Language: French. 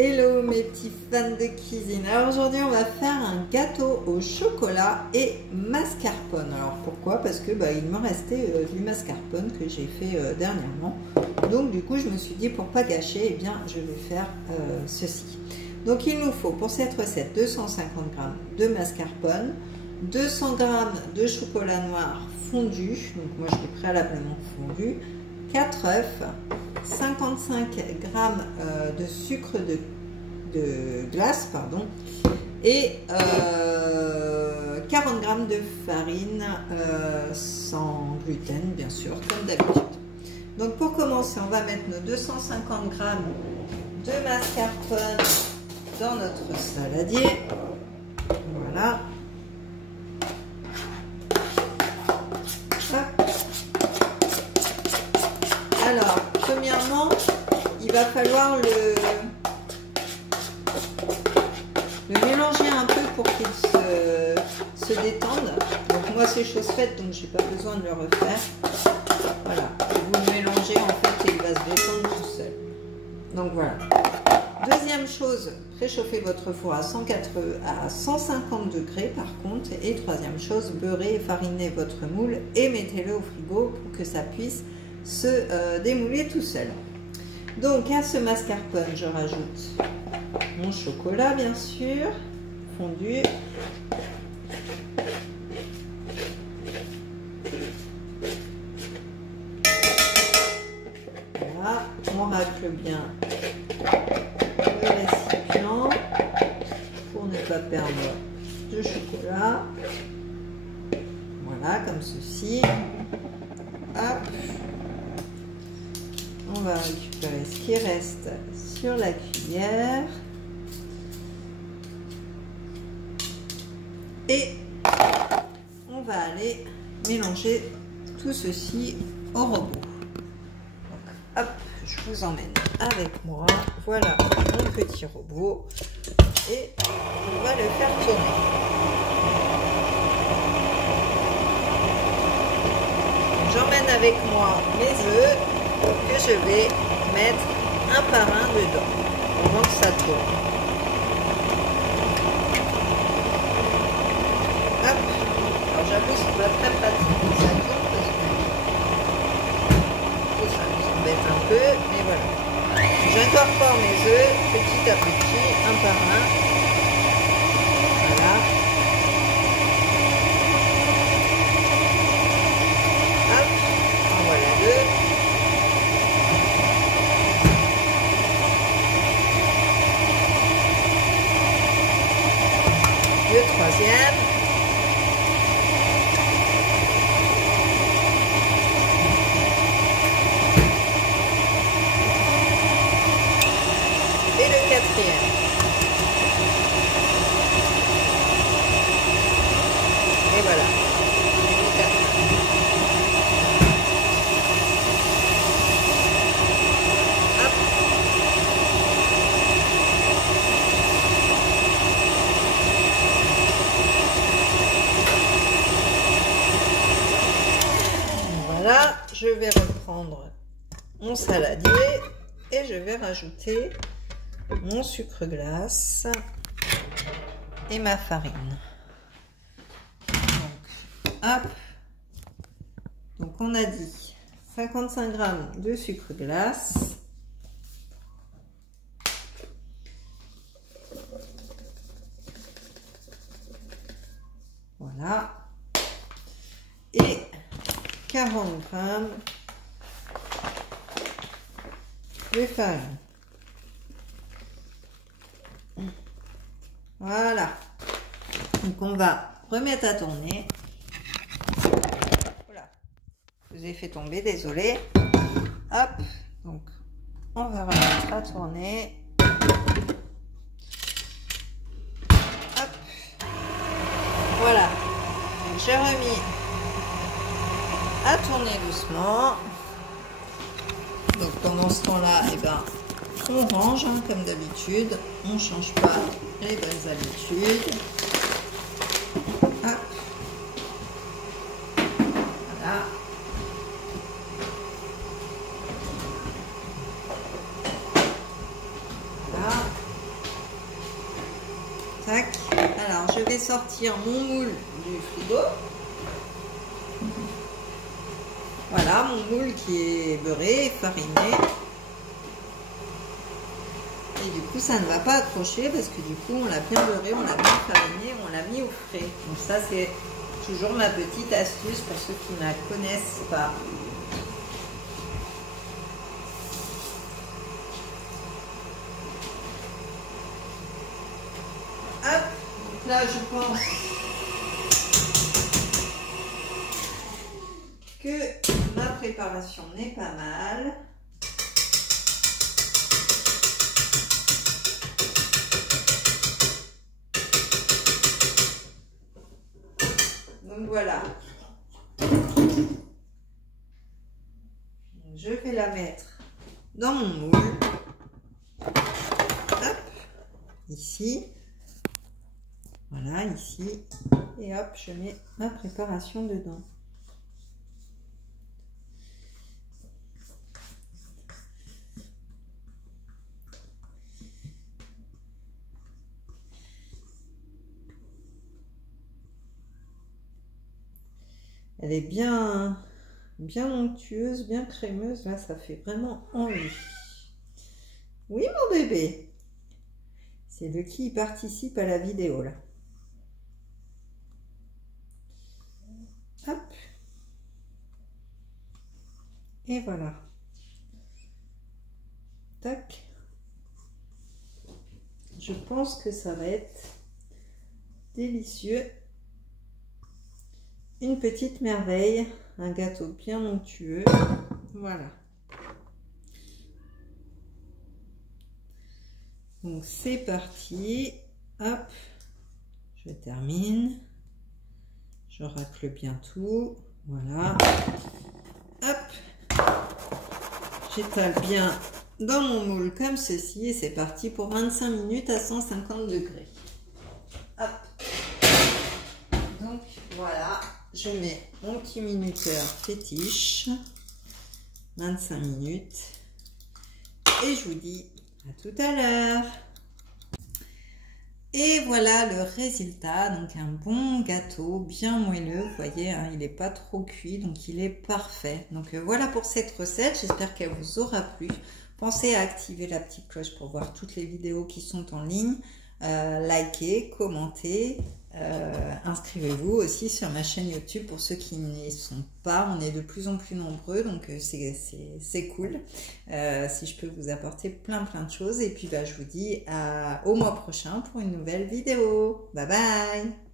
Hello mes petits fans de cuisine. Alors aujourd'hui on va faire un gâteau au chocolat et mascarpone. Alors pourquoi? Parce que il me restait du mascarpone que j'ai fait dernièrement. Donc du coup je me suis dit pour pas gâcher, eh bien je vais faire ceci. Donc il nous faut pour cette recette 250 g de mascarpone, 200 g de chocolat noir fondu, donc moi je l'ai préalablement fondu, 4 œufs, 55 g de sucre de glace, pardon, et 40 g de farine sans gluten, bien sûr, comme d'habitude. Donc pour commencer, on va mettre nos 250 g de mascarpone dans notre saladier. Voilà. Alors, premièrement, il va falloir le mélanger un peu pour qu'il se détende. Donc moi, c'est chose faite, donc j'ai pas besoin de le refaire. Voilà, vous le mélangez en fait et il va se détendre tout seul. Donc voilà. Deuxième chose, préchauffez votre four à 150 degrés par contre. Et troisième chose, beurrez et farinez votre moule et mettez-le au frigo pour que ça puisse se démouler tout seul. Donc à ce mascarpone, je rajoute mon chocolat bien sûr, fondu. Voilà, on racle bien le récipient pour ne pas perdre de chocolat. Voilà, comme ceci. Hop. On va récupérer ce qui reste sur la cuillère. Et on va aller mélanger tout ceci au robot. Donc, hop, je vous emmène avec moi. Voilà mon petit robot. Et on va le faire tourner. J'emmène avec moi mes œufs que je vais mettre un par un dedans pendant que ça tourne. Hop. Alors j'avoue c'est pas très pratique quand ça tourne parce que ça nous embête un peu, mais voilà. J'incorpore mes œufs petit à petit, un par un. Voilà. Hop. En voilà deux. Le troisième. Et le quatrième. Et voilà. Hop. Voilà, je vais reprendre mon saladier et je vais rajouter mon sucre glace et ma farine. Donc, hop. Donc on a dit 55 g de sucre glace. Voilà. Et 40 g de farine. Voilà. Donc on va remettre à tourner. Voilà. Je vous ai fait tomber, désolé. Hop. Donc on va remettre à tourner. Hop. Voilà. J'ai remis à tourner doucement. Donc pendant ce temps-là, on range comme d'habitude. On ne change pas les bonnes habitudes. Hop. Voilà. Voilà. sortir mon moule du frigo. Voilà, mon moule qui est beurré, fariné. Et du coup, ça ne va pas accrocher parce que du coup, on l'a bien beurré, on l'a bien fariné, on l'a mis au frais. Donc ça, c'est toujours ma petite astuce pour ceux qui ne la connaissent pas. Hop, donc là, je pense que ma préparation n'est pas mal. Donc voilà. Je vais la mettre dans mon moule. Hop, ici. Voilà, ici. Et hop, je mets ma préparation dedans. Elle est bien onctueuse, bien crémeuse. Là, ça fait vraiment envie. Oui, mon bébé. C'est de qui participe à la vidéo, là. Hop. Et voilà. Tac. Je pense que ça va être délicieux. Une petite merveille, un gâteau bien onctueux. Voilà. Donc c'est parti. Hop, je termine. Je racle bien tout. Voilà. Hop. J'étale bien dans mon moule comme ceci et c'est parti pour 25 minutes à 150 degrés. Hop. Donc voilà. Je mets mon petit minuteur fétiche, 25 minutes, et je vous dis à tout à l'heure. Et voilà le résultat, donc un bon gâteau bien moelleux, vous voyez, hein, il n'est pas trop cuit, donc il est parfait. Donc voilà pour cette recette, j'espère qu'elle vous aura plu. Pensez à activer la petite cloche pour voir toutes les vidéos qui sont en ligne, likez, commentez. Inscrivez-vous aussi sur ma chaîne YouTube pour ceux qui n'y sont pas. On est de plus en plus nombreux, donc c'est cool. Si je peux vous apporter plein de choses. Et puis je vous dis au mois prochain pour une nouvelle vidéo. Bye bye.